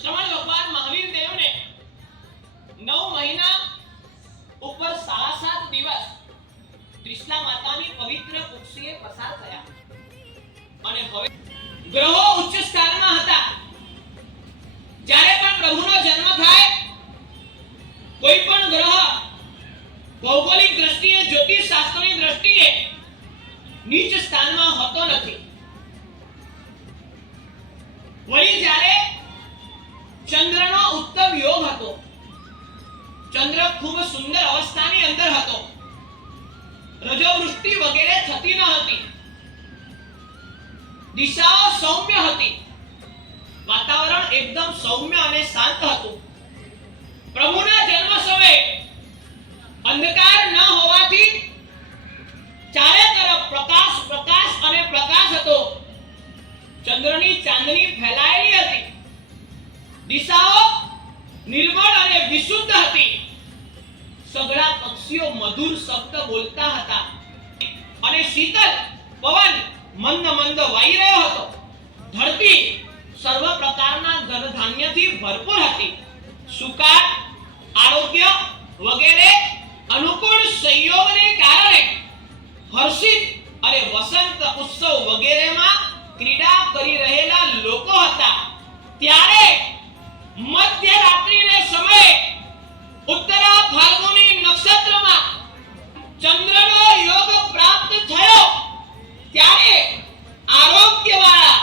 શ્રવણ ભગવાન મહાવીર દેવને 9 મહિના ઉપર 7.5 દિવસ ત્રિશલા માતાની પવિત્ર કુક્ષીએ પસાર થયા અને હવે ગ્રહો ઉચ્ચ સ્થાનમાં હતા. જ્યારે પણ પ્રભુનો જન્મ થાય કોઈ પણ ગ્રહ ભૌગોલિક દ્રષ્ટિએ જ્યોતિષ શાસ્ત્રની દ્રષ્ટિએ નીચ સ્થાનમાં હોતો નથી. વળી જ્યારે ચંદ્રનો ઉત્તમ યોગ હતો, ચંદ્ર ખૂબ સુંદર અવસ્થાની અંદર હતો, રજોવૃષ્ટિ વગેરે થતી ન હતી, દિશાઓ સૌમ્ય હતી, વાતાવરણ એકદમ સૌમ્ય અને શાંત હતું. પ્રભુના જન્મ સમયે અંધકાર ન હોવાથી ચારે તરફ પ્રકાશ પ્રકાશ અને પ્રકાશ હતો. ચંદ્રની ચાંદની ફેલાયેલી હતી, દિશાઓ નિર્મળ અને વિશુદ્ધ હતી, સઘળા પક્ષીઓ મધુર શબ્દ બોલતા હતા અને શીતળ પવન મંદ મંદ વાઈ રહ્યો હતો. ધરતી સર્વ પ્રકારના ધનધાન્યથી ભરપૂર હતી. સુકાળ, આરોગ્ય વગેરે અનુકૂળ સંયોગને કારણે હર્ષિત અને વસંત ઉત્સવ વગેરેમાં ક્રીડા કરી રહેલા લોકો હતા. ત્યારે મધ્યરાત્રિને સમયે ઉત્તરા ફાલ્ગુની નક્ષત્રમાં ચંદ્રનો યોગ પ્રાપ્ત થયો. ત્યારે આરોગ્યવાળા